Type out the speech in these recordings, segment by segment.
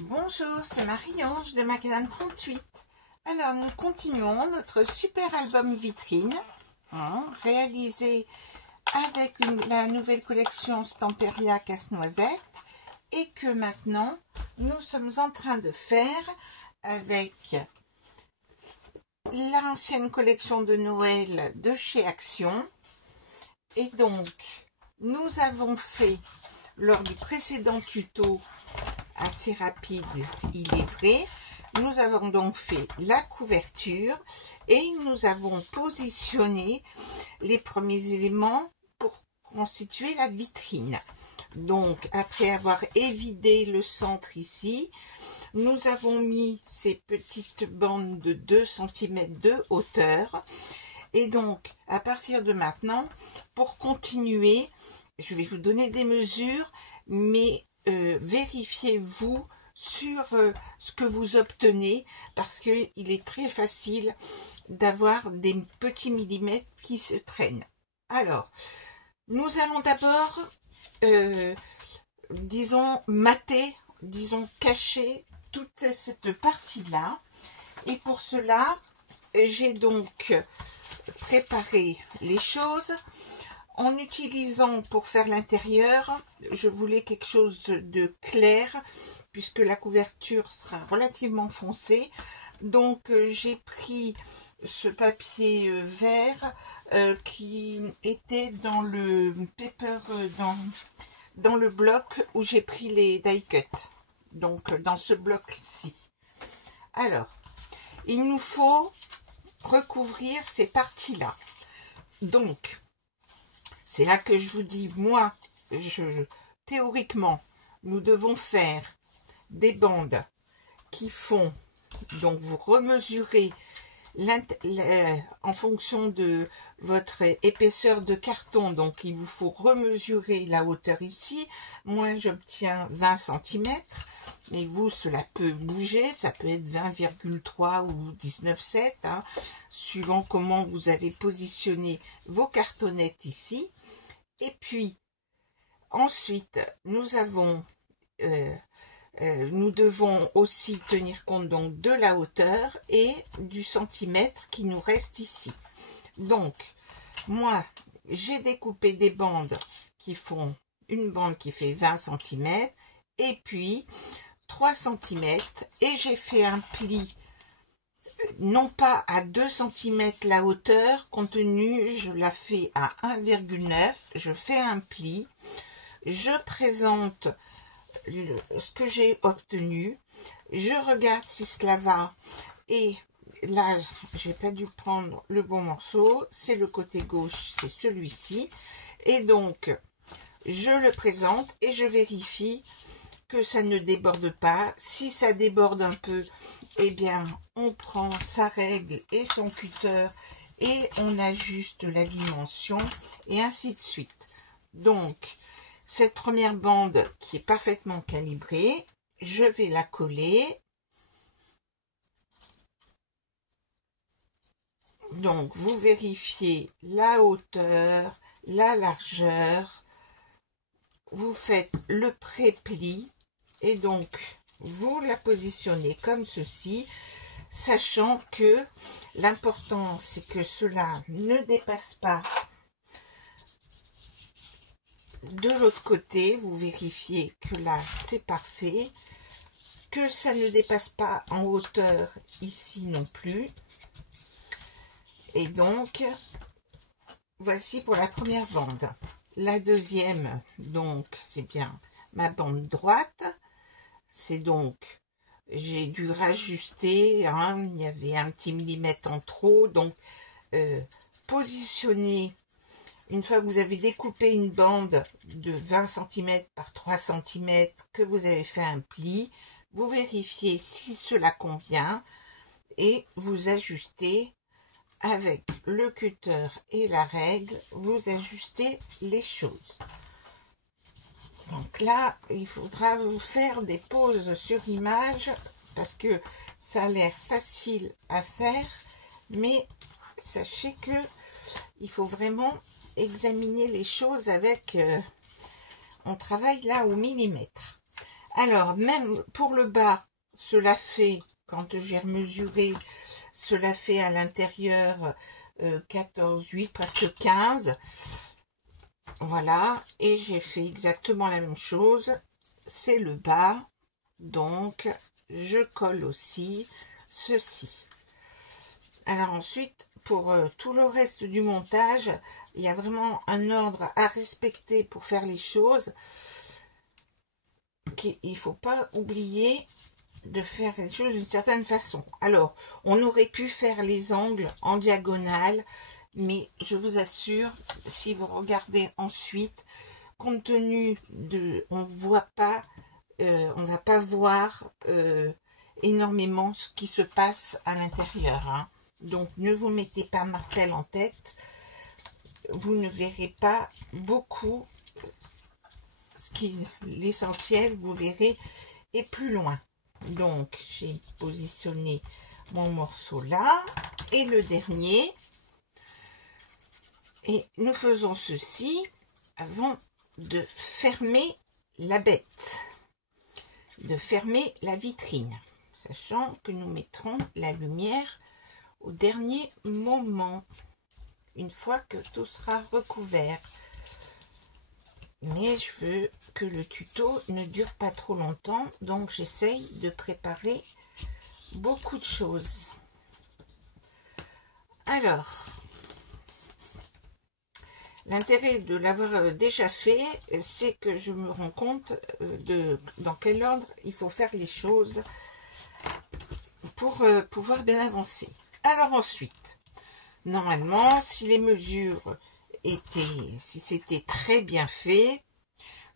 Bonjour, c'est Marie-Ange de Macadam 38. Alors, nous continuons notre super album vitrine, réalisé avec la nouvelle collection Stamperia Casse-Noisette, et que maintenant, nous sommes en train de faire avec l'ancienne collection de Noël de chez Action. Et donc, nous avons fait, lors du précédent tuto, assez rapide, il est vrai, nous avons donc fait la couverture et nous avons positionné les premiers éléments pour constituer la vitrine. Donc, après avoir évidé le centre ici, nous avons mis ces petites bandes de 2 cm de hauteur. Et donc, à partir de maintenant, pour continuer, je vais vous donner des mesures, mais vérifiez-vous sur ce que vous obtenez, parce qu'il est très facile d'avoir des petits millimètres qui se traînent. Alors, nous allons d'abord, disons, mater, disons, cacher toute cette partie-là. Et pour cela, j'ai donc préparé les choses. En utilisant pour faire l'intérieur, je voulais quelque chose de clair, puisque la couverture sera relativement foncée. Donc j'ai pris ce papier vert qui était dans le paper, dans le bloc où j'ai pris les die cuts. Donc dans ce bloc-ci. Alors, il nous faut recouvrir ces parties-là. Donc, c'est là que je vous dis, moi, théoriquement, nous devons faire des bandes qui font, donc vous remesurez en fonction de votre épaisseur de carton, donc il vous faut remesurer la hauteur ici. Moi, j'obtiens 20 cm, mais vous, cela peut bouger, ça peut être 20,3 ou 19,7, hein, suivant comment vous avez positionné vos cartonnettes ici. Et puis, ensuite, nous devons aussi tenir compte donc de la hauteur et du centimètre qui nous reste ici. Donc, moi, j'ai découpé des bandes qui font, une bande qui fait 20 cm et puis 3 cm, et j'ai fait un pli, non pas à 2 cm la hauteur, compte tenu, je la fais à 1,9, je fais un pli, je présente ce que j'ai obtenu, je regarde si cela va, et là, j'ai pas dû prendre le bon morceau, c'est le côté gauche, c'est celui-ci, et donc, je le présente et je vérifie que ça ne déborde pas. Si ça déborde un peu, eh bien, on prend sa règle et son cutter et on ajuste la dimension et ainsi de suite. Donc, cette première bande qui est parfaitement calibrée, je vais la coller. Donc, vous vérifiez la hauteur, la largeur, vous faites le pré-pli. Et donc, vous la positionnez comme ceci, sachant que l'important, c'est que cela ne dépasse pas de l'autre côté. Vous vérifiez que là, c'est parfait, que ça ne dépasse pas en hauteur ici non plus. Et donc, voici pour la première bande. La deuxième, donc, c'est bien ma bande droite. C'est donc, j'ai dû rajuster, hein, il y avait un petit millimètre en trop, donc positionnez, une fois que vous avez découpé une bande de 20 cm par 3 cm, que vous avez fait un pli, vous vérifiez si cela convient et vous ajustez avec le cutter et la règle, vous ajustez les choses. Donc là, il faudra vous faire des pauses sur image parce que ça a l'air facile à faire, mais sachez que il faut vraiment examiner les choses avec... on travaille là au millimètre. Alors, même pour le bas, cela fait, quand j'ai mesuré, cela fait à l'intérieur 14, 8, presque 15. Voilà, et j'ai fait exactement la même chose. C'est le bas, donc je colle aussi ceci. Alors ensuite, pour tout le reste du montage, il y a vraiment un ordre à respecter pour faire les choses. Il ne faut pas oublier de faire les choses d'une certaine façon. Alors, on aurait pu faire les angles en diagonale, mais je vous assure, si vous regardez ensuite, compte tenu de... on voit pas, on va pas voir énormément ce qui se passe à l'intérieur. Hein. Donc, ne vous mettez pas martel en tête. Vous ne verrez pas beaucoup. L'essentiel, vous verrez, est plus loin. Donc, j'ai positionné mon morceau là. Et le dernier. Et nous faisons ceci avant de fermer la bête. De fermer la vitrine. Sachant que nous mettrons la lumière au dernier moment. Une fois que tout sera recouvert. Mais je veux que le tuto ne dure pas trop longtemps, donc j'essaye de préparer beaucoup de choses. Alors, l'intérêt de l'avoir déjà fait, c'est que je me rends compte de dans quel ordre il faut faire les choses pour pouvoir bien avancer. Alors ensuite, normalement, si les mesures si c'était très bien fait,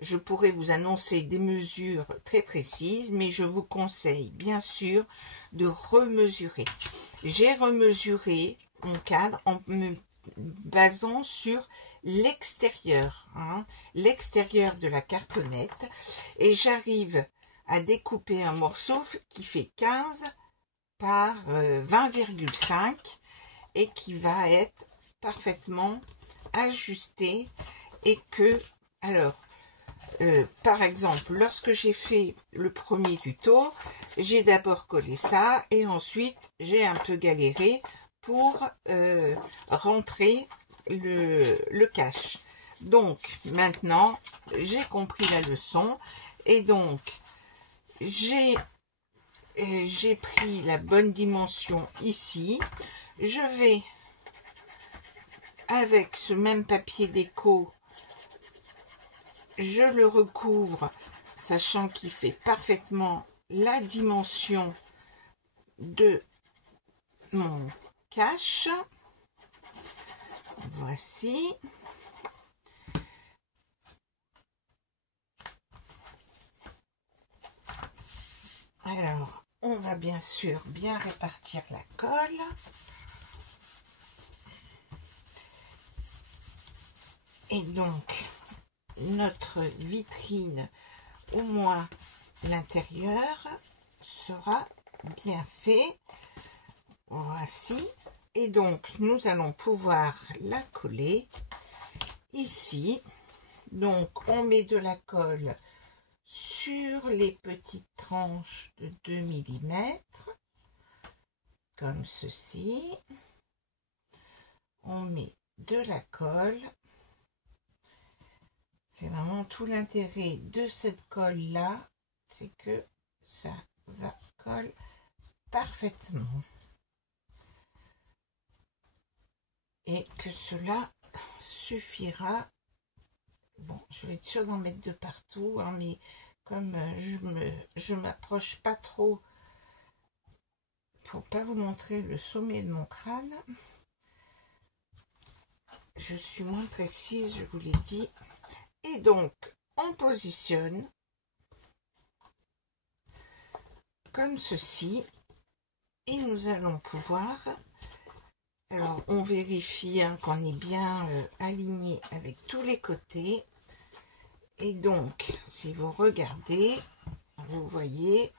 je pourrais vous annoncer des mesures très précises, mais je vous conseille bien sûr de remesurer. J'ai remesuré mon cadre en me basant sur l'extérieur, hein, l'extérieur de la cartonnette, et j'arrive à découper un morceau qui fait 15 par 20,5 et qui va être parfaitement ajusté et que, alors, par exemple, lorsque j'ai fait le premier tuto, j'ai d'abord collé ça et ensuite j'ai un peu galéré pour rentrer le cache. Donc maintenant j'ai compris la leçon et donc j'ai pris la bonne dimension ici. Je vais avec ce même papier déco, je le recouvre, sachant qu'il fait parfaitement la dimension de mon cache. Voici. Alors, on va bien sûr bien répartir la colle. Et donc, notre vitrine, au moins l'intérieur, sera bien fait. Voici. Et donc, nous allons pouvoir la coller ici. Donc, on met de la colle sur les petites tranches de 2 mm, comme ceci. On met de la colle. C'est vraiment tout l'intérêt de cette colle-là, c'est que ça va coller parfaitement. Et que cela suffira. Bon, je vais être sûre d'en mettre de partout, hein, mais comme je m'approche pas trop pour pas vous montrer le sommet de mon crâne, je suis moins précise, je vous l'ai dit. Et donc, on positionne comme ceci. Et nous allons pouvoir... Alors, on vérifie hein, qu'on est bien aligné avec tous les côtés. Et donc, si vous regardez, vous voyez,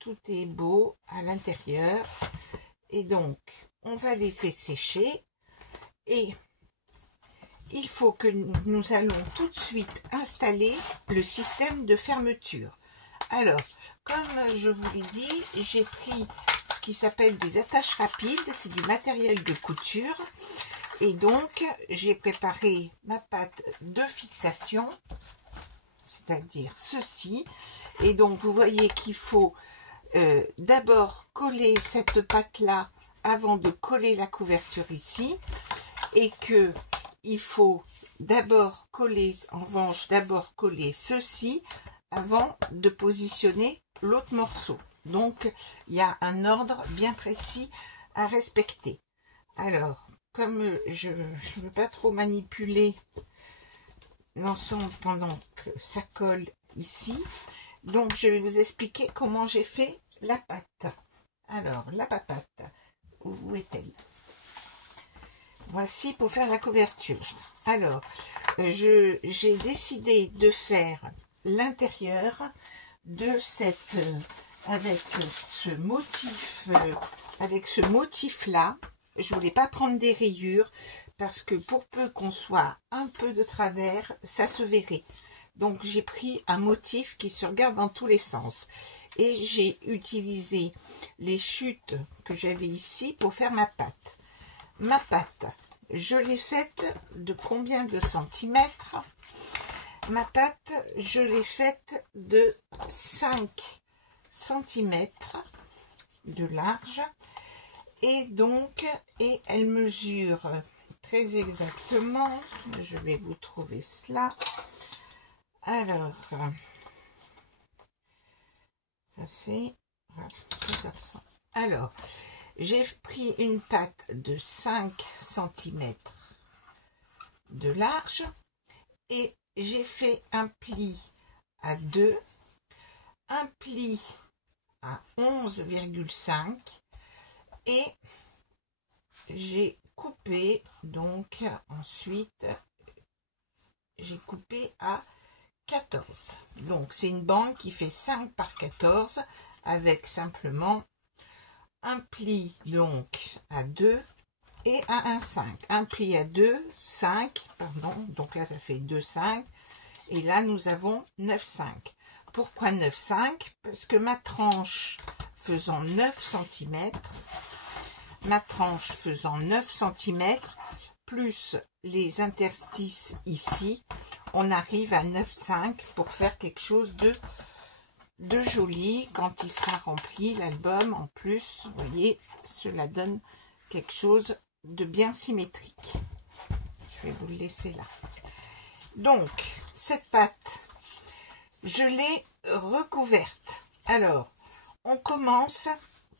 tout est beau à l'intérieur. Et donc, on va laisser sécher. Et... il faut que nous allons tout de suite installer le système de fermeture. Alors, comme je vous l'ai dit, j'ai pris ce qui s'appelle des attaches rapides. C'est du matériel de couture. Et donc, j'ai préparé ma pâte de fixation, c'est-à-dire ceci. Et donc, vous voyez qu'il faut d'abord coller cette pâte-là avant de coller la couverture ici. Et que il faut d'abord coller, en revanche, d'abord coller ceci avant de positionner l'autre morceau. Donc, il y a un ordre bien précis à respecter. Alors, comme je ne veux pas trop manipuler l'ensemble pendant que ça colle ici, donc je vais vous expliquer comment j'ai fait la pâte. Alors, la papate, où est-elle? Voici pour faire la couverture. Alors, j'ai décidé de faire l'intérieur de cette avec ce motif là. Je voulais pas prendre des rayures parce que pour peu qu'on soit un peu de travers, ça se verrait. Donc j'ai pris un motif qui se regarde dans tous les sens et j'ai utilisé les chutes que j'avais ici pour faire ma pâte. Ma pâte, je l'ai faite de combien de centimètres? Ma pâte, je l'ai faite de 5 centimètres de large. Et donc, elle mesure très exactement, je vais vous trouver cela. Alors, ça fait, voilà, 1400. Alors, j'ai pris une pâte de 5 cm de large et j'ai fait un pli à 2, un pli à 11,5 et j'ai coupé, donc ensuite j'ai coupé à 14. Donc c'est une bande qui fait 5 par 14 avec simplement un pli donc à 2 et un 5. Un pli à 2, 5, pardon, donc là ça fait 2, 5 et là nous avons 9, 5. Pourquoi 9, 5? Parce que ma tranche faisant 9 cm, plus les interstices ici, on arrive à 9,5 pour faire quelque chose de joli quand il sera rempli, l'album. En plus, vous voyez, cela donne quelque chose de bien symétrique. Je vais vous le laisser là. Donc, cette pâte, je l'ai recouverte. Alors, on commence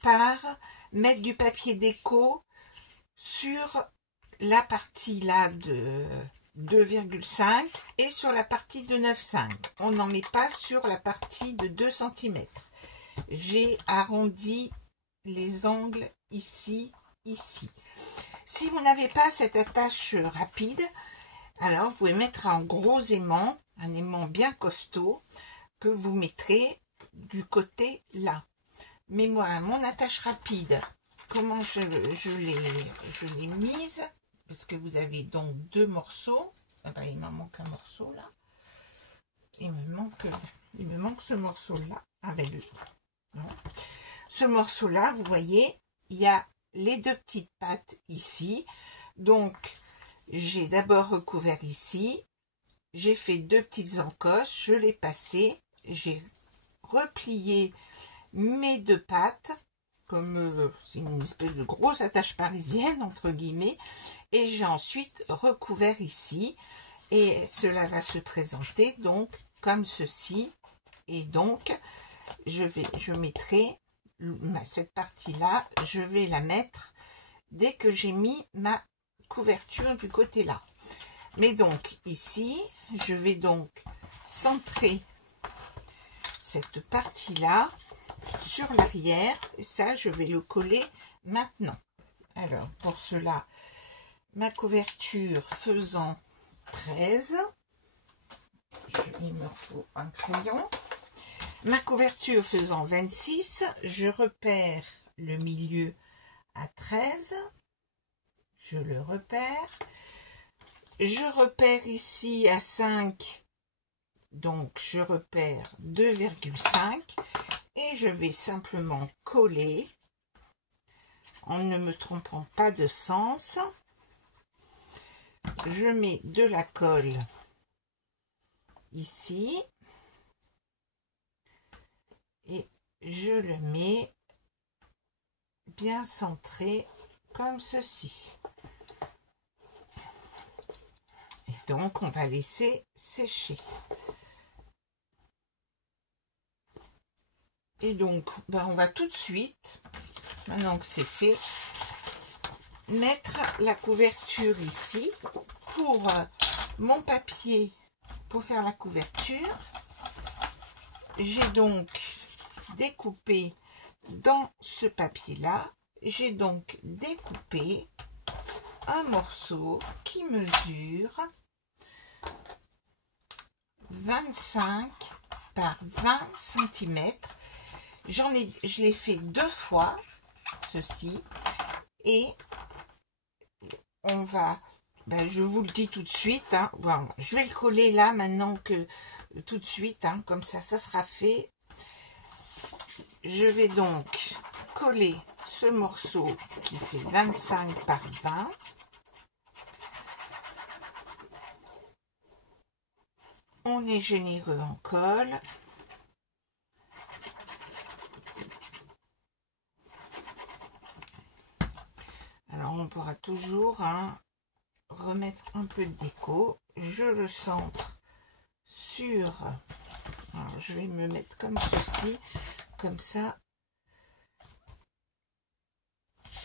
par mettre du papier déco sur la partie là de 2,5 et sur la partie de 9,5. On n'en met pas sur la partie de 2 cm. J'ai arrondi les angles ici, ici. Si vous n'avez pas cette attache rapide, alors vous pouvez mettre un gros aimant, un aimant bien costaud que vous mettrez du côté là. Mais moi, mon attache rapide, comment je l'ai mise, parce que vous avez donc 2 morceaux. Ah ben, il m'en manque un morceau là. Il me manque ce morceau là avec lui. Ce morceau là, vous voyez, il y a les 2 petites pattes ici. Donc, j'ai d'abord recouvert ici. J'ai fait 2 petites encoches, je l'ai passé. J'ai replié mes 2 pattes, comme c'est une espèce de grosse attache parisienne, entre guillemets. Et j'ai ensuite recouvert ici. Et cela va se présenter donc comme ceci. Et donc, je mettrai cette partie-là, je vais la mettre dès que j'ai mis ma couverture du côté là. Mais donc, ici, je vais donc centrer cette partie-là sur l'arrière. Et ça, je vais le coller maintenant. Alors, pour cela, ma couverture faisant 13, il me faut un crayon. Ma couverture faisant 26, je repère le milieu à 13. Je le repère. Je repère ici à 5 Donc je repère 2,5 et je vais simplement coller en ne me trompant pas de sens. Je mets de la colle ici et je le mets bien centré comme ceci. Et donc on va laisser sécher. Et donc on va tout de suite, maintenant que c'est fait, mettre la couverture ici pour mon papier. Pour faire la couverture, j'ai donc découpé dans ce papier là, j'ai donc découpé un morceau qui mesure 25 par 20 cm. Je l'ai fait 2 fois ceci et on va, je vous le dis tout de suite, hein, bon, je vais le coller là maintenant que tout de suite, hein, comme ça sera fait. Je vais donc coller ce morceau qui fait 25 par 20. On est généreux en colle. Alors on pourra toujours remettre un peu de déco. Je le centre sur... Alors, je vais me mettre comme ceci. Comme ça,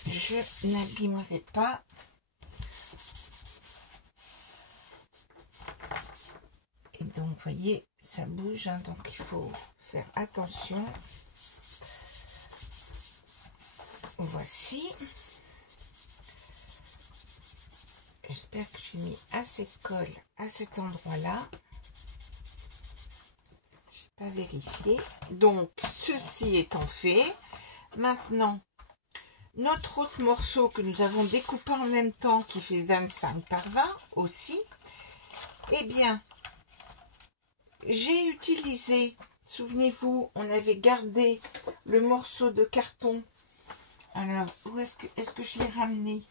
je n'abîmerai pas. Et donc, vous voyez, ça bouge, hein, donc il faut faire attention. Voici. J'espère que j'ai mis assez de colle à cet endroit-là. Je n'ai pas vérifié. Donc, ceci étant fait, maintenant, notre autre morceau que nous avons découpé en même temps, qui fait 25 par 20 aussi, eh bien, j'ai utilisé, souvenez-vous, on avait gardé le morceau de carton. Alors, où est-ce que je l'ai ramené?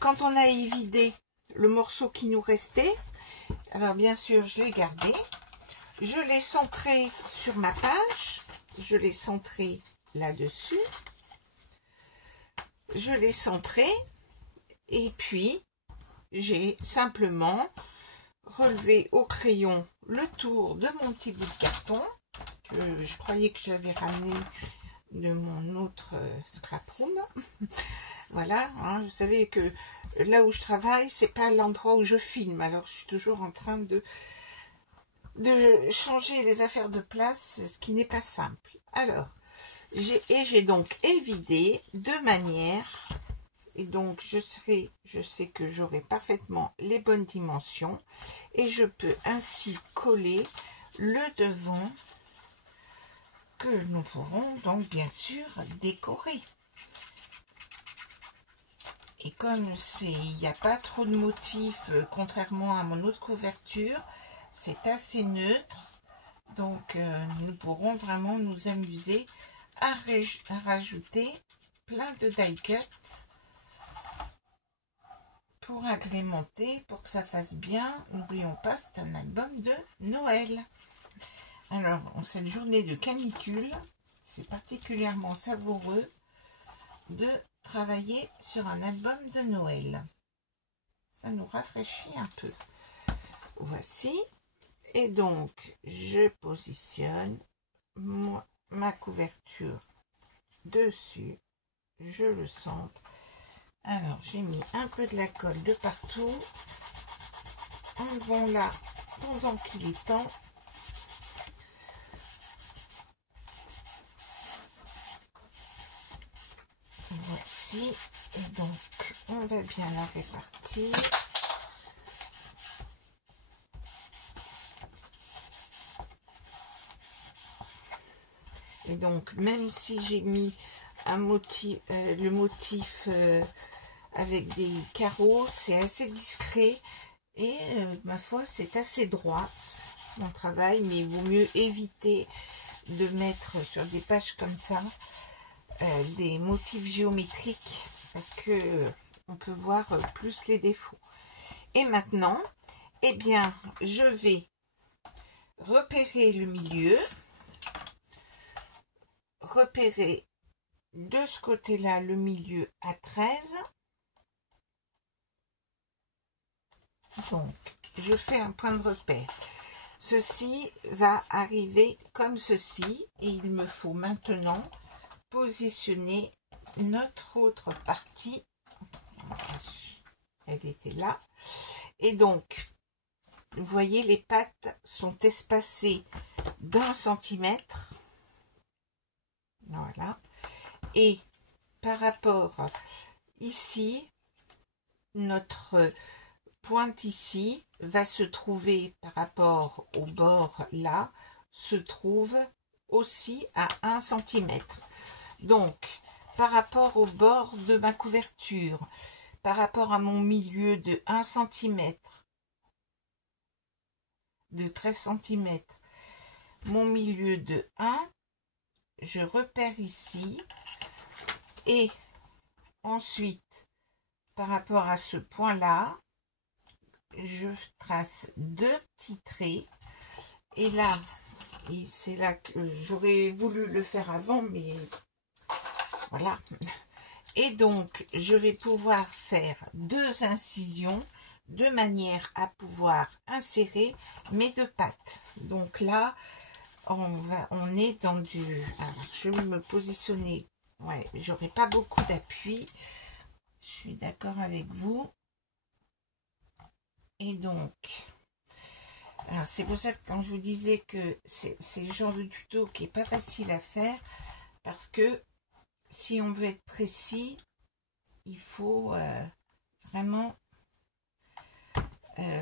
Quand on a évidé le morceau qui nous restait, alors bien sûr, je l'ai gardé. Je l'ai centré sur ma page. Je l'ai centré là-dessus. Je l'ai centré. Et puis, j'ai simplement relevé au crayon le tour de mon petit bout de carton. Que je croyais que j'avais ramené de mon autre scrap room. Voilà, hein, vous savez que là où je travaille, c'est pas l'endroit où je filme. Alors, je suis toujours en train de changer les affaires de place, ce qui n'est pas simple. Alors, j'ai donc évidé de manière, et donc je sais que j'aurai parfaitement les bonnes dimensions, et je peux ainsi coller le devant que nous pourrons donc bien sûr décorer. Et comme il n'y a pas trop de motifs, contrairement à mon autre couverture, c'est assez neutre. Donc, nous pourrons vraiment nous amuser à rajouter plein de die cuts pour agrémenter, pour que ça fasse bien. N'oublions pas, c'est un album de Noël. Alors, en cette journée de canicule, c'est particulièrement savoureux de travailler sur un album de Noël. Ça nous rafraîchit un peu. Voici. Et donc, je positionne ma couverture dessus. Je le centre. Alors, j'ai mis un peu de la colle de partout. Enlevons-la pendant qu'il est temps. Voici. Et donc, on va bien la répartir. Et donc, même si j'ai mis un motif, le motif avec des carreaux, c'est assez discret et ma foi, c'est assez droit. mon travail, mais il vaut mieux éviter de mettre sur des pages comme ça des motifs géométriques parce que on peut voir plus les défauts. Et maintenant, eh bien, je vais repérer le milieu, repérer de ce côté-là le milieu à 13. Donc, je fais un point de repère. Ceci va arriver comme ceci et il me faut maintenant positionner notre autre partie. Elle était là. Et donc, vous voyez, les pattes sont espacées d'1 centimètre. Voilà. Et par rapport ici, notre pointe ici va se trouver par rapport au bord là, se trouve aussi à 1 centimètre. Donc, par rapport au bord de ma couverture, par rapport à mon milieu de 1 centimètre, de 13 cm, mon milieu de 1, je repère ici et ensuite par rapport à ce point là je trace 2 petits traits et là c'est là que j'aurais voulu le faire avant, mais voilà. Et donc je vais pouvoir faire 2 incisions de manière à pouvoir insérer mes 2 pattes. Donc là on est dans du... Alors, je vais me positionner. Ouais, j'aurai pas beaucoup d'appui. Je suis d'accord avec vous. Et donc, c'est pour ça que quand je vous disais que c'est le genre de tuto qui est pas facile à faire, parce que si on veut être précis, il faut vraiment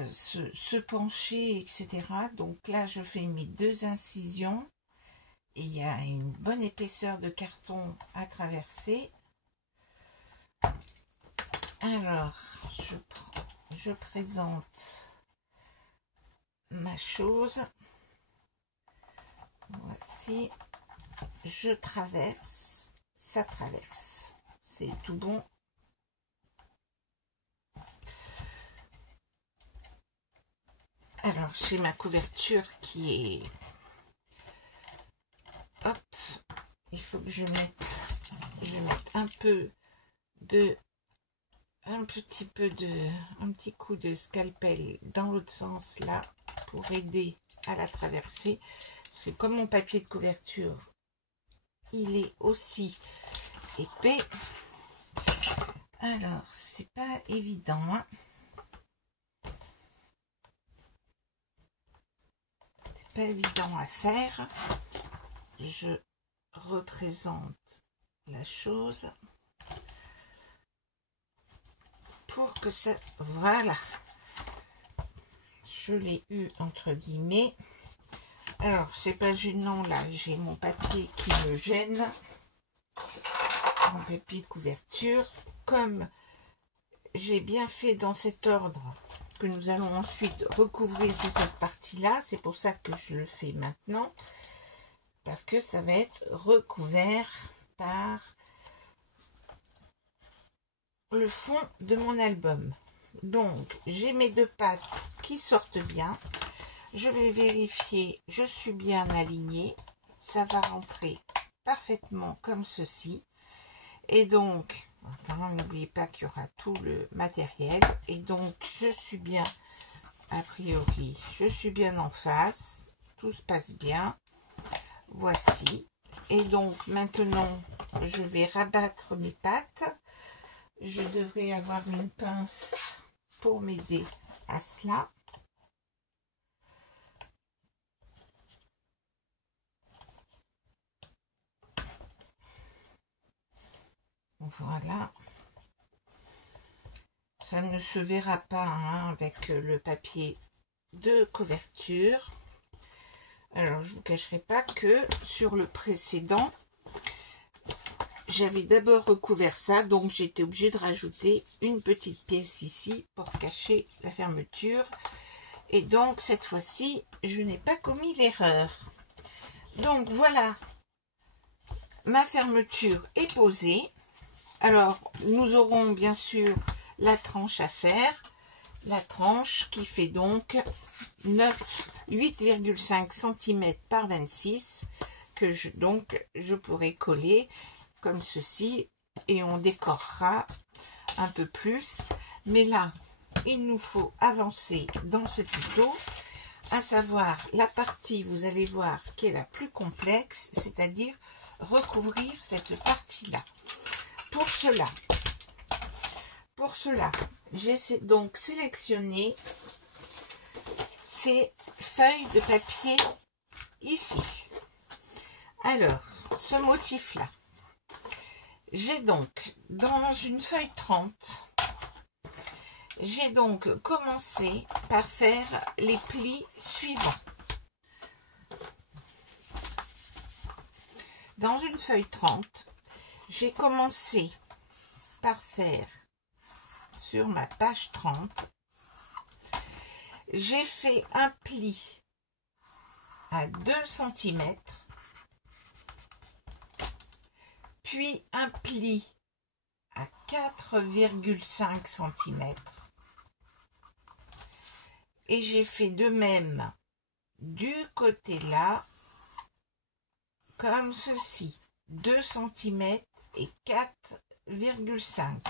se pencher, etc. Donc là, je fais mes 2 incisions et il y a une bonne épaisseur de carton à traverser. Alors, je présente ma chose. Voici, je traverse, ça traverse, c'est tout bon. Alors, j'ai ma couverture qui est... Hop, il faut que je mette un petit coup de scalpel dans l'autre sens là pour aider à la traverser. Parce que comme mon papier de couverture, il est aussi épais, alors c'est pas évident, hein. Pas évident à faire. Je représente la chose pour que ça... Voilà. Je l'ai eu entre guillemets. Alors, c'est pas gênant là. J'ai mon papier qui me gêne. Mon papier de couverture. Comme j'ai bien fait dans cet ordre, que nous allons ensuite recouvrir toute cette partie-là. C'est pour ça que je le fais maintenant. Parce que ça va être recouvert par le fond de mon album. Donc, j'ai mes 2 pattes qui sortent bien. Je vais vérifier, je suis bien alignée. Ça va rentrer parfaitement comme ceci. Et donc, n'oubliez pas qu'il y aura tout le matériel. Et donc, je suis bien, a priori, je suis bien en face. Tout se passe bien. Voici. Et donc, maintenant, je vais rabattre mes pattes. Je devrais avoir une pince pour m'aider à cela. Voilà. Ça ne se verra pas hein, avec le papier de couverture. Alors, je ne vous cacherai pas que sur le précédent, j'avais d'abord recouvert ça, donc j'étais obligée de rajouter une petite pièce ici pour cacher la fermeture. Et donc, cette fois-ci, je n'ai pas commis l'erreur. Donc, voilà, ma fermeture est posée. Alors, nous aurons bien sûr la tranche à faire. La tranche qui fait donc 8,5 cm par 26 que je pourrai coller comme ceci et on décorera un peu plus. Mais là, il nous faut avancer dans ce tuto, à savoir la partie, vous allez voir, qui est la plus complexe, c'est-à-dire recouvrir cette partie-là. Pour cela, j'ai donc sélectionné ces feuilles de papier ici. Alors, ce motif-là, j'ai donc, dans une feuille 30, j'ai donc commencé par faire les plis suivants. Dans une feuille 30, j'ai commencé par faire sur ma page 30, j'ai fait un pli à 2 cm, puis un pli à 4,5 cm, et j'ai fait de même du côté là, comme ceci, 2 cm et 4,5.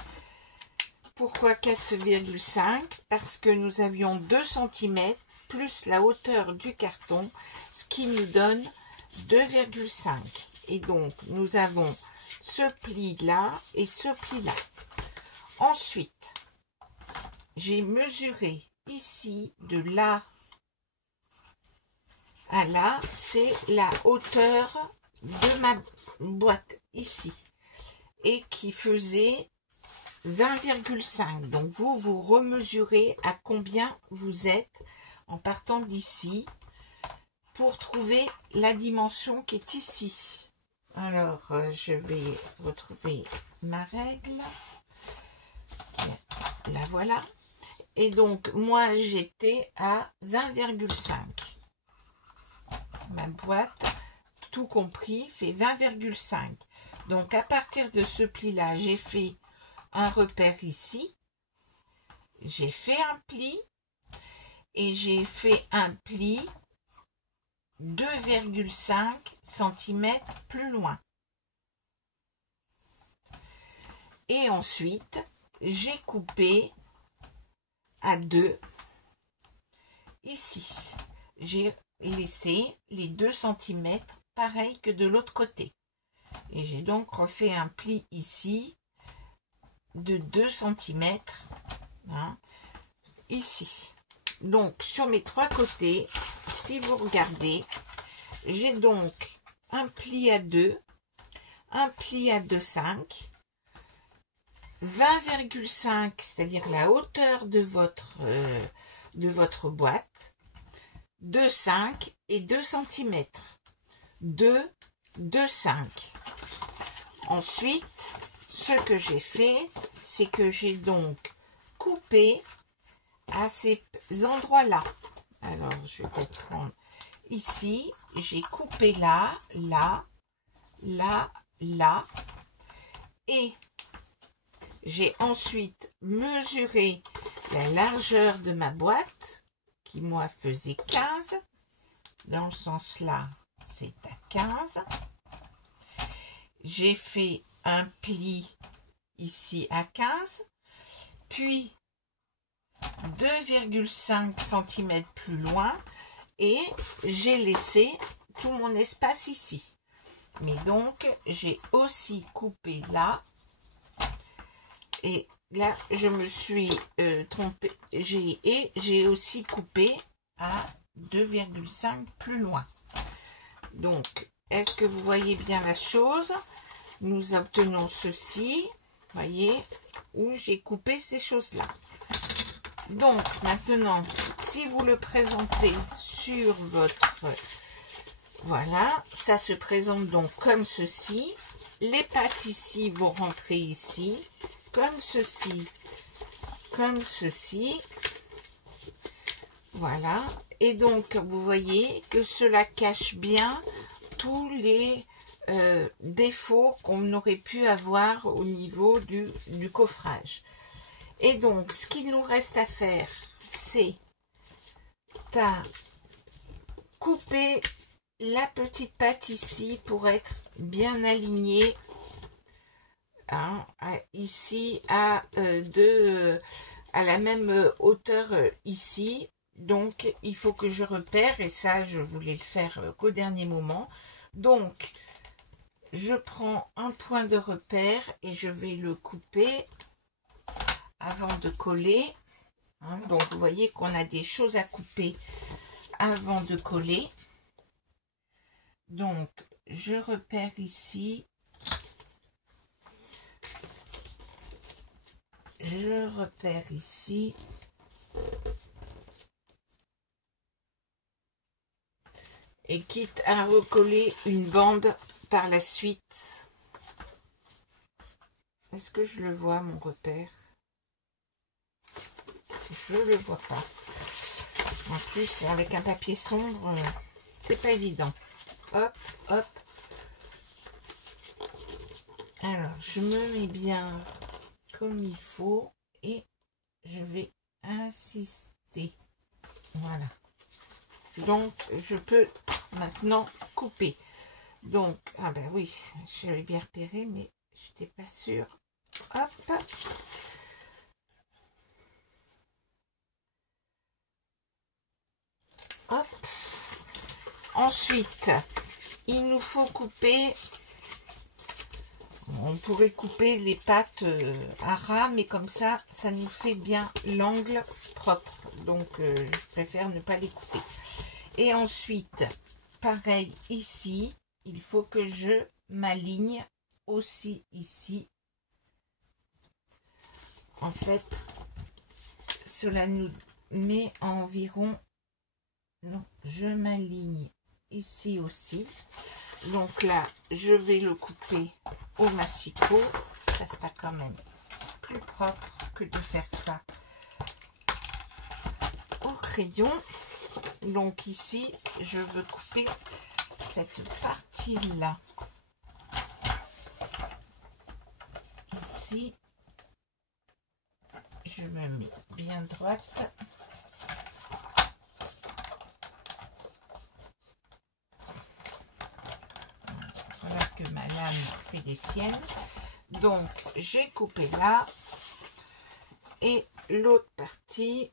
Pourquoi 4,5? Parce que nous avions 2 cm plus la hauteur du carton, ce qui nous donne 2,5. Et donc, nous avons ce pli-là et ce pli-là. Ensuite, j'ai mesuré ici de là à là, c'est la hauteur de ma boîte ici. Et qui faisait 20,5. Donc vous remesurez à combien vous êtes en partant d'ici pour trouver la dimension qui est ici. Alors je vais retrouver ma règle. La voilà. Et donc moi j'étais à 20,5. Ma boîte, tout compris, fait 20,5. Donc à partir de ce pli là, j'ai fait un repère ici, j'ai fait un pli et j'ai fait un pli 2,5 cm plus loin. Et ensuite, j'ai coupé à 2 ici. J'ai laissé les 2 cm pareil que de l'autre côté. Et j'ai donc refait un pli ici de 2 cm hein, ici. Donc sur mes 3 côtés, si vous regardez, j'ai donc un pli à 2, un pli à 2,5, 20,5, c'est-à-dire la hauteur de votre boîte, 2,5 et 2 cm. 2,5. Ensuite, ce que j'ai fait, c'est que j'ai donc coupé à ces endroits-là. Alors, je vais peut-être prendre ici. J'ai coupé là, là, là, là. Et j'ai ensuite mesuré la largeur de ma boîte, qui moi faisait 15. Dans ce sens-là, c'est à 15. J'ai fait un pli ici à 15, puis 2,5 cm plus loin et j'ai laissé tout mon espace ici. Mais donc, j'ai aussi coupé là et là, je me suis trompée. J'ai aussi coupé à 2,5 plus loin. Donc, est-ce que vous voyez bien la chose? Nous obtenons ceci, voyez, où j'ai coupé ces choses-là. Donc, maintenant, si vous le présentez sur votre... Voilà, ça se présente donc comme ceci. Les pattes ici vont rentrer ici, comme ceci, comme ceci. Voilà. Et donc, vous voyez que cela cache bien tous les défauts qu'on aurait pu avoir au niveau du coffrage. Et donc, ce qu'il nous reste à faire, c'est à couper la petite patte ici pour être bien alignée, hein, ici à la même hauteur ici. Donc il faut que je repère, et ça je voulais le faire qu'au dernier moment. Donc je prends un point de repère et je vais le couper avant de coller, hein. Donc vous voyez qu'on a des choses à couper avant de coller. Donc je repère ici, je repère ici, et quitte à recoller une bande par la suite. Est-ce que je le vois, mon repère? Je le vois pas. En plus, avec un papier sombre, c'est pas évident. Hop, hop. Alors, je me mets bien comme il faut et je vais insister. Voilà. Donc, je peux maintenant couper. Donc, ah ben oui, j'avais bien repéré, mais je n'étais pas sûre. Hop. Hop. Ensuite, il nous faut couper. On pourrait couper les pattes à ras, mais comme ça nous fait bien l'angle propre. Donc, je préfère ne pas les couper. Et ensuite, pareil ici, il faut que je m'aligne aussi ici. En fait, cela nous met environ... Non, je m'aligne ici aussi. Donc là, je vais le couper au massicot. Ça sera quand même plus propre que de faire ça au crayon. Donc ici, je veux couper cette partie-là. Ici, je me mets bien droite. Voilà que ma lame fait des siennes. Donc, j'ai coupé là. Et l'autre partie,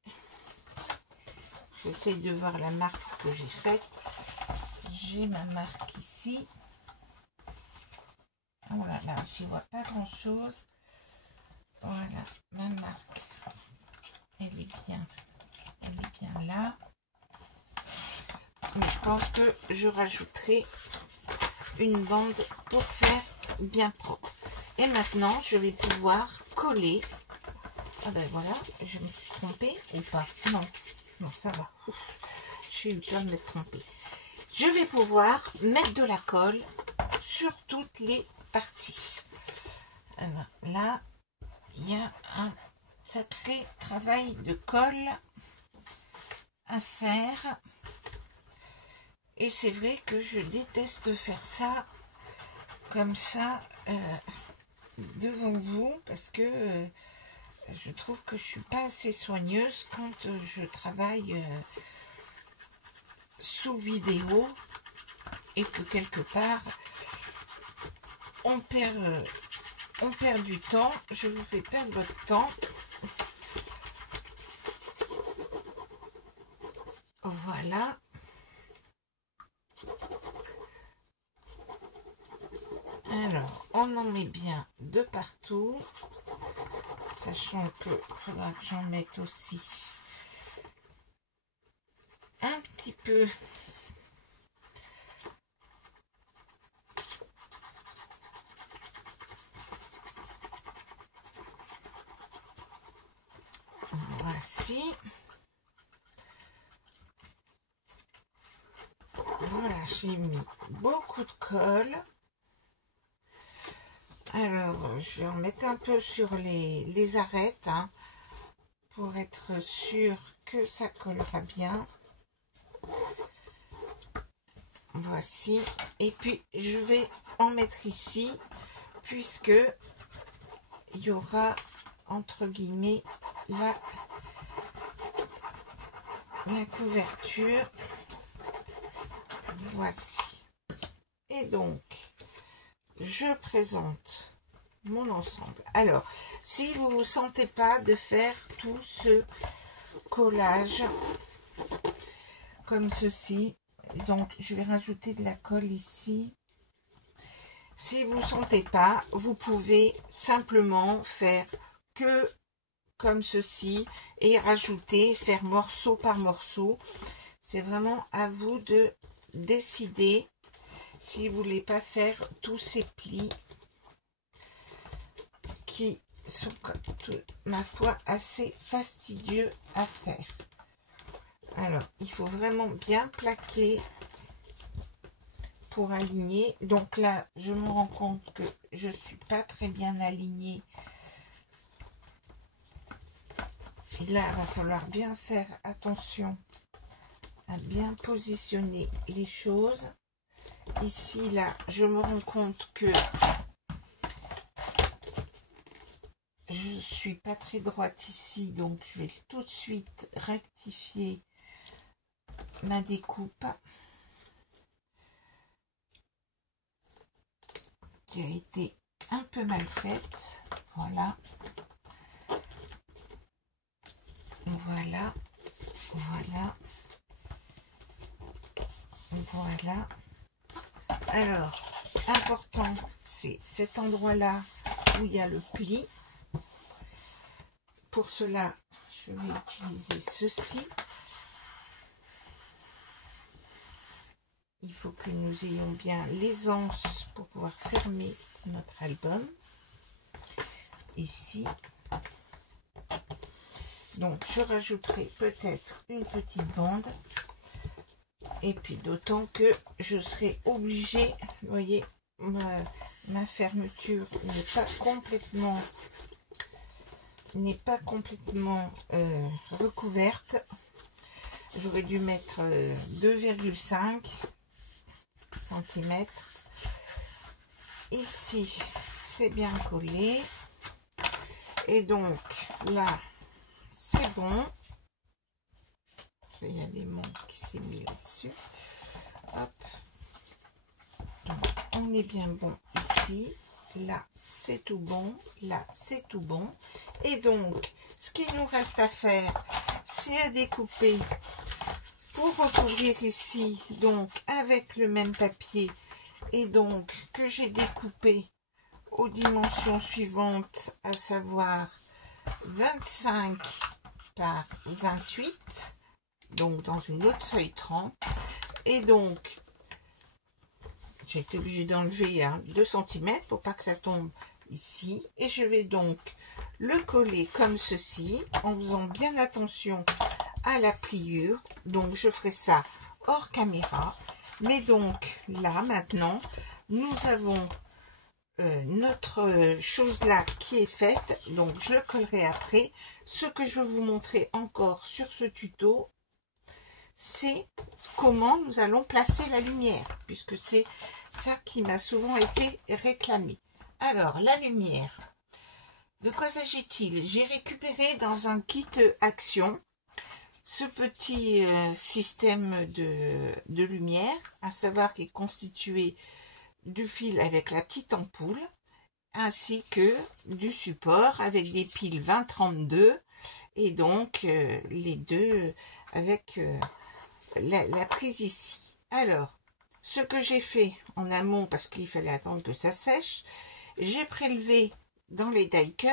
j'essaye de voir la marque que j'ai faite. J'ai ma marque ici. Oh là là, j'y vois pas grand chose. Voilà, ma marque. Elle est bien là. Mais je pense que je rajouterai une bande pour faire bien propre. Et maintenant, je vais pouvoir coller. Ah ben voilà, je me suis trompée ou pas? Non, non, ça va. J'ai eu peur de me tromper. Je vais pouvoir mettre de la colle sur toutes les parties. Alors là, il y a un sacré travail de colle à faire. Et c'est vrai que je déteste faire ça comme ça devant vous, parce que je trouve que je suis pas assez soigneuse quand je travaille sous vidéo, et que quelque part on perd du temps. Je vous fais perdre votre temps. Voilà. Alors, on en met bien de partout, sachant que faudra que j'en mette aussi un petit peu. Voici. Voilà, j'ai mis beaucoup de colle. Alors, je vais en mettre un peu sur les arêtes, hein, pour être sûr que ça collera bien. Voici. Et puis je vais en mettre ici, puisque il y aura entre guillemets la couverture. Voici. Et donc je présente mon ensemble. Alors, si vous ne vous sentez pas de faire tout ce collage comme ceci, donc je vais rajouter de la colle ici. Si vous ne sentez pas, vous pouvez simplement faire que comme ceci et rajouter, faire morceau par morceau. C'est vraiment à vous de décider si vous voulez pas faire tous ces plis qui sont, ma foi, assez fastidieux à faire. Alors, il faut vraiment bien plaquer pour aligner. Donc là, je me rends compte que je suis pas très bien alignée. Et là, il va falloir bien faire attention à bien positionner les choses. Ici, là, je me rends compte que je suis pas très droite ici, donc je vais tout de suite rectifier ma découpe qui a été un peu mal faite. Voilà, voilà, voilà, voilà. Alors, important, c'est cet endroit-là où il y a le pli. Pour cela, je vais utiliser ceci. Il faut que nous ayons bien l'aisance pour pouvoir fermer notre album. Ici. Donc, je rajouterai peut-être une petite bande. Et puis, d'autant que je serai obligée, vous voyez, ma fermeture n'est pas complètement recouverte. J'aurais dû mettre 2,5 cm. Ici, c'est bien collé. Et donc, là, c'est bon. Il y a l'élément qui s'est mis là-dessus. Hop. Donc, on est bien bon ici. Là, c'est tout bon. Là, c'est tout bon. Et donc, ce qu'il nous reste à faire, c'est à découper pour recouvrir ici, donc avec le même papier, et donc que j'ai découpé aux dimensions suivantes, à savoir 25 par 28, donc dans une autre feuille 30. Et donc, j'ai été obligée d'enlever 2 cm pour pas que ça tombe ici. Et je vais donc le coller comme ceci, en faisant bien attention à la pliure. Donc, je ferai ça hors caméra. Mais donc, là, maintenant, nous avons notre chose là qui est faite. Donc, je le collerai après. Ce que je veux vous montrer encore sur ce tuto, c'est comment nous allons placer la lumière, puisque c'est ça qui m'a souvent été réclamé. Alors, la lumière, de quoi s'agit-il? J'ai récupéré dans un kit action ce petit système de lumière, à savoir qui est constitué du fil avec la petite ampoule, ainsi que du support avec des piles 20-32, et donc les deux avec la prise ici. Alors, ce que j'ai fait en amont, parce qu'il fallait attendre que ça sèche, j'ai prélevé dans les die cut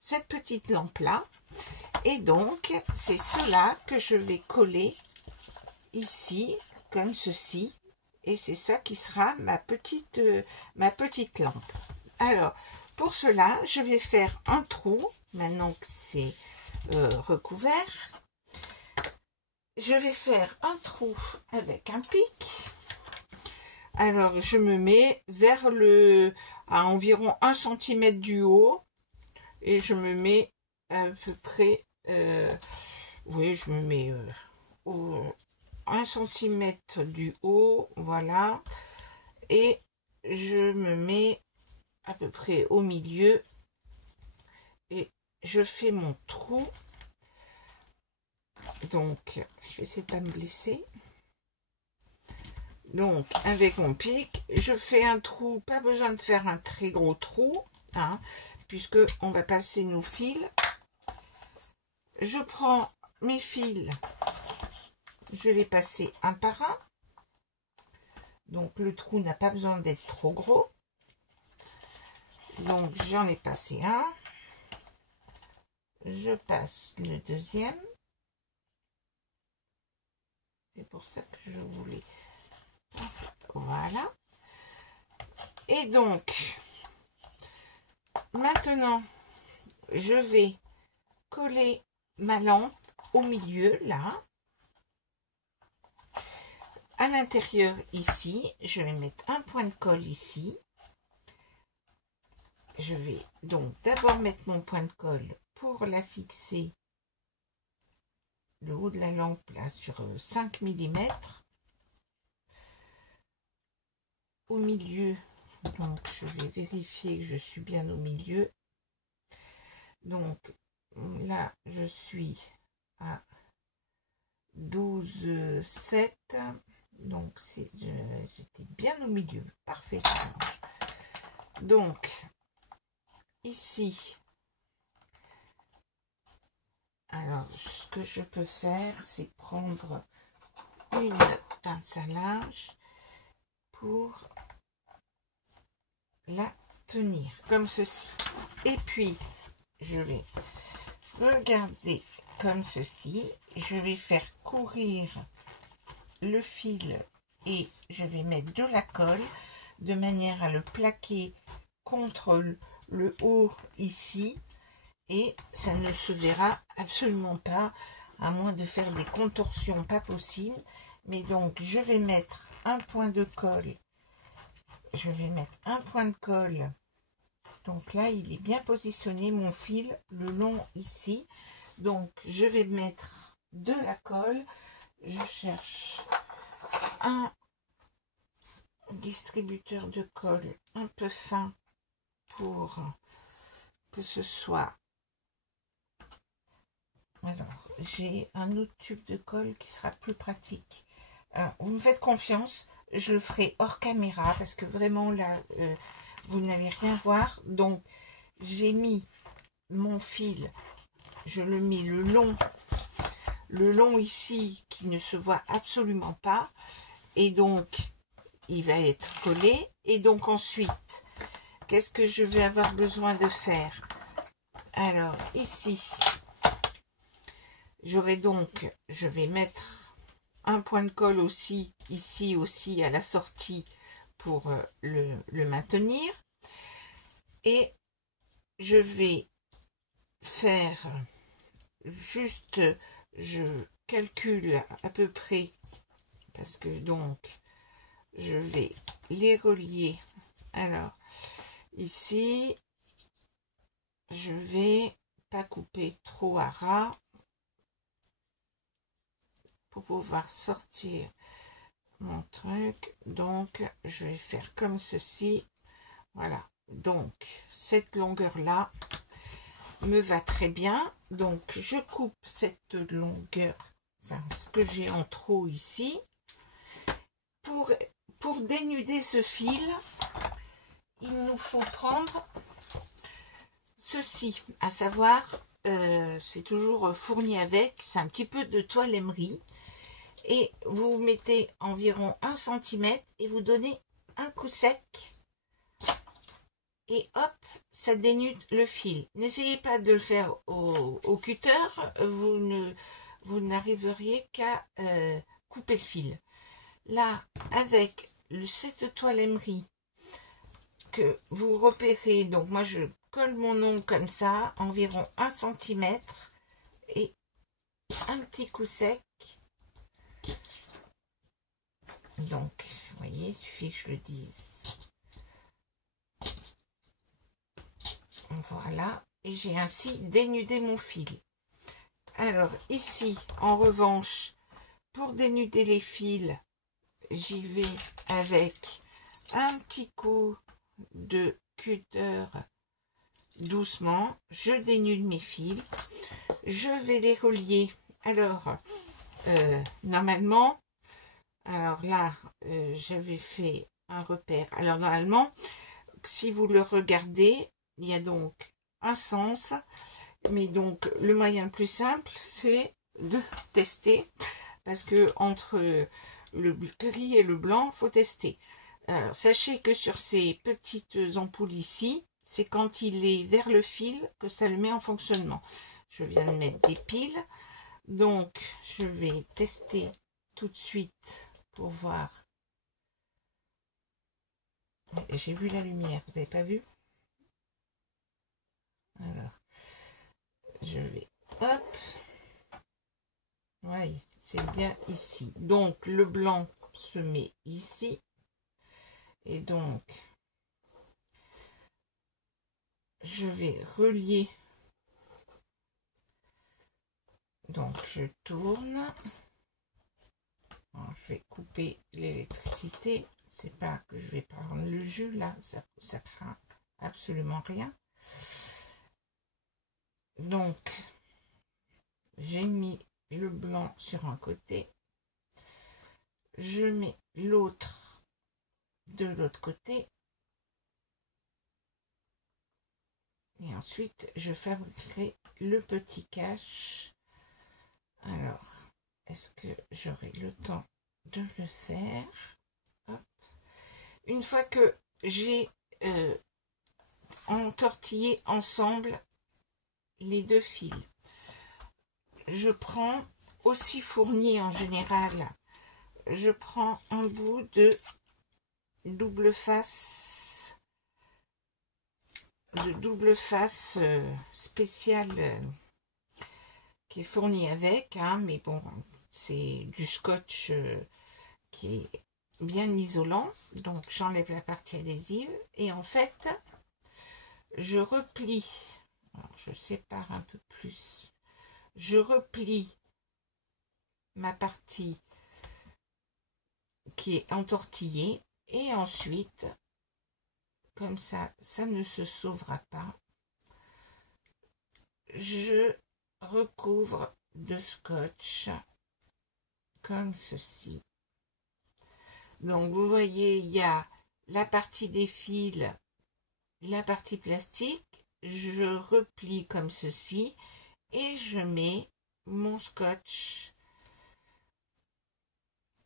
cette petite lampe là, et donc c'est cela que je vais coller ici comme ceci, et c'est ça qui sera ma petite lampe. Alors pour cela, je vais faire un trou maintenant que c'est recouvert. Je vais faire un trou avec un pic. Alors je me mets vers à environ 1 cm du haut, et je me mets à peu près Oui, je me mets au 1 cm du haut, voilà, et je me mets à peu près au milieu et je fais mon trou. Donc je vais essayer de pas me blesser. Donc avec mon pic je fais un trou, pas besoin de faire un très gros trou, hein, puisque on va passer nos fils. Je prends mes fils, je vais les passer un par un. Donc le trou n'a pas besoin d'être trop gros. Donc j'en ai passé un. Je passe le deuxième. C'est pour ça que je voulais. Voilà. Et donc, maintenant, je vais coller ma lampe au milieu, là. À l'intérieur, ici, je vais mettre un point de colle ici. Je vais donc d'abord mettre mon point de colle pour la fixer, le haut de la lampe, là, sur 5 mm. Au milieu, donc je vais vérifier que je suis bien au milieu. Donc là, je suis à 12,7. Donc j'étais bien au milieu. Parfait. Donc ici, alors ce que je peux faire, c'est prendre une pince à linge pour la tenir comme ceci. Et puis je vais regarder comme ceci. Je vais faire courir le fil et je vais mettre de la colle de manière à le plaquer contre le haut ici, et ça ne se verra absolument pas, à moins de faire des contorsions pas possibles. Mais donc je vais mettre un point de colle, je vais mettre un point de colle. Donc là, il est bien positionné, mon fil, le long ici. Donc, je vais mettre de la colle. Je cherche un distributeur de colle un peu fin pour que ce soit... Alors, j'ai un autre tube de colle qui sera plus pratique. Alors, vous me faites confiance, je le ferai hors caméra parce que vraiment là... vous n'allez rien voir. Donc j'ai mis mon fil, je le mets le long ici qui ne se voit absolument pas, et donc il va être collé. Et donc ensuite, qu'est-ce que je vais avoir besoin de faire? Alors ici, j'aurai donc, je vais mettre un point de colle aussi, ici aussi à la sortie, pour le maintenir. Et je vais faire juste, je calcule à peu près, parce que donc je vais les relier. Alors ici, je vais pas couper trop à ras pour pouvoir sortir mon truc. Donc je vais faire comme ceci. Voilà, donc cette longueur là me va très bien. Donc je coupe cette longueur, enfin ce que j'ai en trop ici. Pour dénuder ce fil, il nous faut prendre ceci, à savoir, c'est toujours fourni avec, c'est un petit peu de toile émery. Et vous mettez environ 1 cm et vous donnez un coup sec. Et hop, ça dénude le fil. N'essayez pas de le faire au cutter, vous n'arriveriez qu'à couper le fil. Là, avec cette toile émery que vous repérez, donc moi je colle mon ongle comme ça, environ 1 cm, et un petit coup sec. Donc, vous voyez, il suffit que je le dise. Voilà, et j'ai ainsi dénudé mon fil. Alors ici, en revanche, pour dénuder les fils, j'y vais avec un petit coup de cutter doucement. Je dénude mes fils. Je vais les relier. Alors, normalement, alors là, j'avais fait un repère. Alors normalement, si vous le regardez, il y a donc un sens. Mais donc, le moyen le plus simple, c'est de tester. Parce que entre le gris et le blanc, il faut tester. Alors, sachez que sur ces petites ampoules ici, c'est quand il est vers le fil que ça le met en fonctionnement. Je viens de mettre des piles. Donc, je vais tester tout de suite pour voir. J'ai vu la lumière, vous n'avez pas vu? Alors, je vais, hop. Oui, c'est bien ici. Donc, le blanc se met ici. Et donc, je vais relier. Donc, je tourne. Alors, je vais couper l'électricité. C'est pas que je vais prendre le jus, là, ça craint absolument rien. Donc, j'ai mis le blanc sur un côté. Je mets l'autre de l'autre côté. Et ensuite, je fabriquerai le petit cache. Alors, est-ce que j'aurai le temps de le faire? Hop. Une fois que j'ai entortillé ensemble les deux fils, je prends aussi fourni en général, je prends un bout de double face, spécial qui est fourni avec, hein, mais bon, c'est du scotch qui est bien isolant, donc j'enlève la partie adhésive et en fait je replie, alors je sépare un peu plus, je replie ma partie qui est entortillée et ensuite, comme ça, ça ne se sauvera pas, je recouvre de scotch comme ceci. Donc vous voyez, il y a la partie des fils, la partie plastique, je replie comme ceci et je mets mon scotch.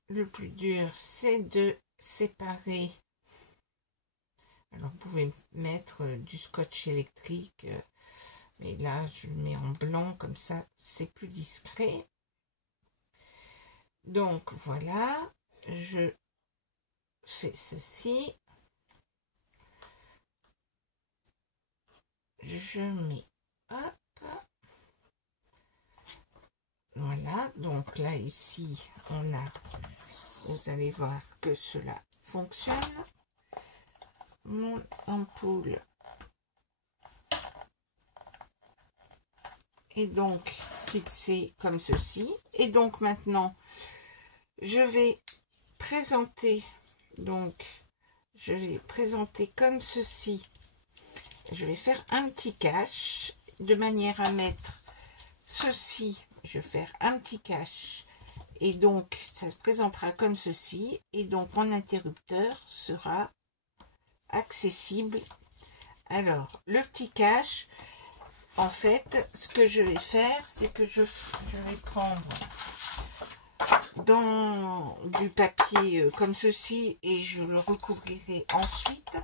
Le plus dur, c'est de séparer. Alors vous pouvez mettre du scotch électrique, mais là je le mets en blanc, comme ça c'est plus discret. Donc voilà, je fais ceci. Je mets, hop, voilà, donc là ici on a, vous allez voir que cela fonctionne, mon ampoule est donc fixée comme ceci, et donc maintenant je vais présenter, donc je vais présenter comme ceci. Je vais faire un petit cache de manière à mettre ceci. Je vais faire un petit cache et donc ça se présentera comme ceci et donc mon interrupteur sera accessible. Alors le petit cache, en fait ce que je vais faire, c'est que je vais prendre dans du papier comme ceci et je le recouvrirai ensuite.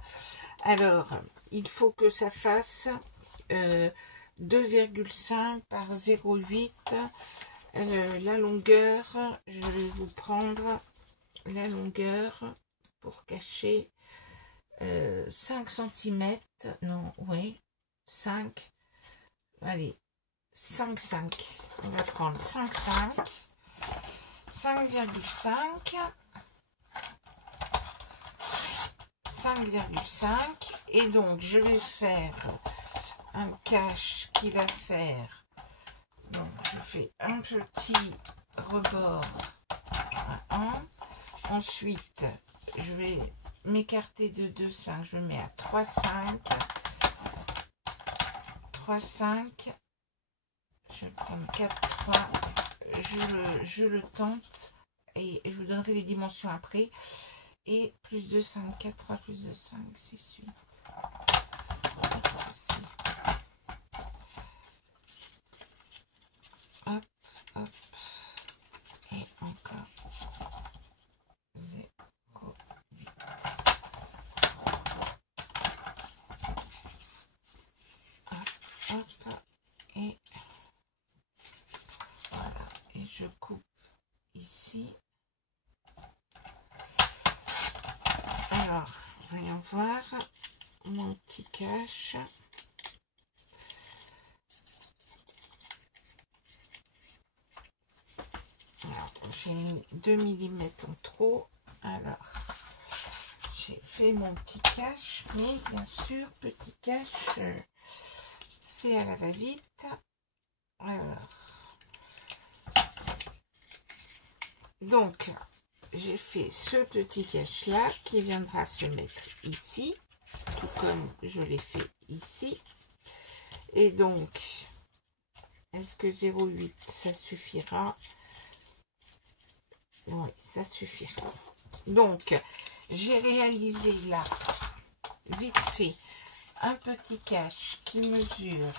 Alors il faut que ça fasse 2,5 par 0,8. La longueur, je vais vous prendre la longueur pour cacher 5 cm. Non, oui, 5. Allez, 5,5. On va prendre 5,5. 5,5. 5,5 et donc je vais faire un cache qui va faire Donc je fais un petit rebord à 1. Ensuite, je vais m'écarter de 2, 5. Je me mets à 3, 5. 3, 5. Je vais prendre 4, 3. Je le tente et je vous donnerai les dimensions après. Et plus 2, 5, 4, 3, plus 2, 5, 6, 8. Hop, hop. Et encore 0, 8. Hop, hop. Et voilà. Et je coupe ici. Alors, voyons voir mon petit cache. J'ai mis 2 mm en trop. Alors, j'ai fait mon petit cache, mais bien sûr, petit cache fait à la va-vite. Alors, donc, j'ai fait ce petit cache là qui viendra se mettre ici, tout comme je l'ai fait ici. Et donc, est-ce que 0,8 ça suffira? Oui, ça suffira. Donc, j'ai réalisé là, vite fait, un petit cache qui mesure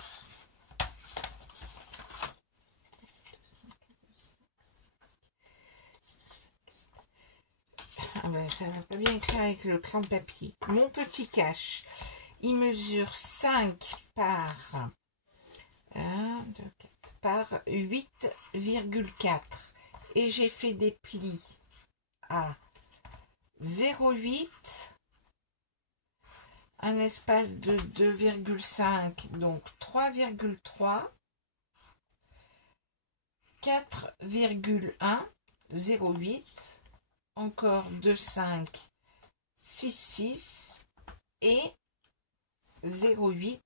'Ah ben, ça va pas bien écrire avec le crayon de papier. Mon petit cache, il mesure 5 par 1, 2, 4, par 8,4. Et j'ai fait des plis à 0,8, un espace de 2,5, donc 3,3, 4,1, 0,8, encore 2,5, 6,6 et 0,8,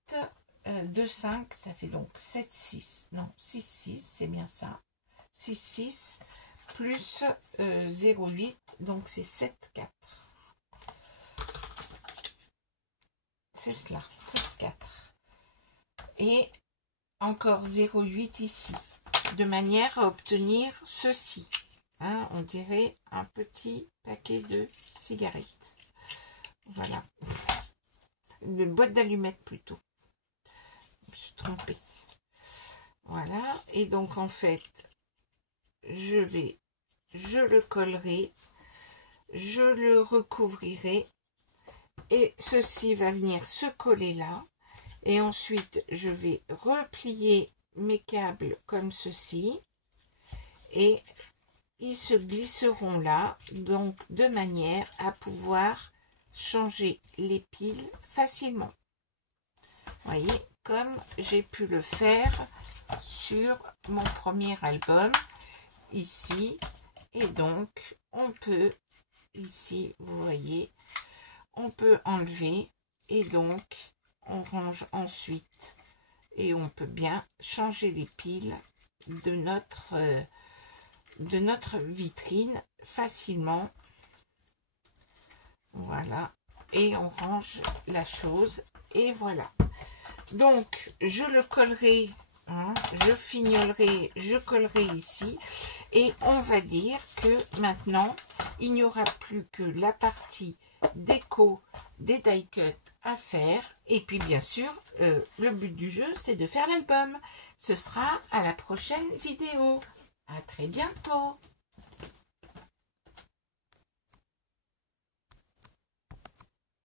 2,5, ça fait donc 7,6, non 6,6, c'est bien ça, 6,6 plus 0,8, donc c'est 7,4. C'est cela, 7,4. Et encore 0,8 ici, de manière à obtenir ceci. Hein, on dirait un petit paquet de cigarettes. Voilà. Une boîte d'allumettes plutôt. Je me suis trompée. Voilà. Et donc en fait, je le collerai, je le recouvrirai et ceci va venir se coller là. Et ensuite, je vais replier mes câbles comme ceci et ils se glisseront là, donc de manière à pouvoir changer les piles facilement. Vous voyez, comme j'ai pu le faire sur mon premier album ici. Et donc, on peut, ici, vous voyez, on peut enlever et donc, on range ensuite et on peut bien changer les piles de notre vitrine facilement. Voilà, et on range la chose et voilà. Donc je le collerai, hein, je fignolerai, je collerai ici et on va dire que maintenant il n'y aura plus que la partie déco des die cuts à faire et puis bien sûr le but du jeu c'est de faire l'album. Ce sera à la prochaine vidéo. À très bientôt.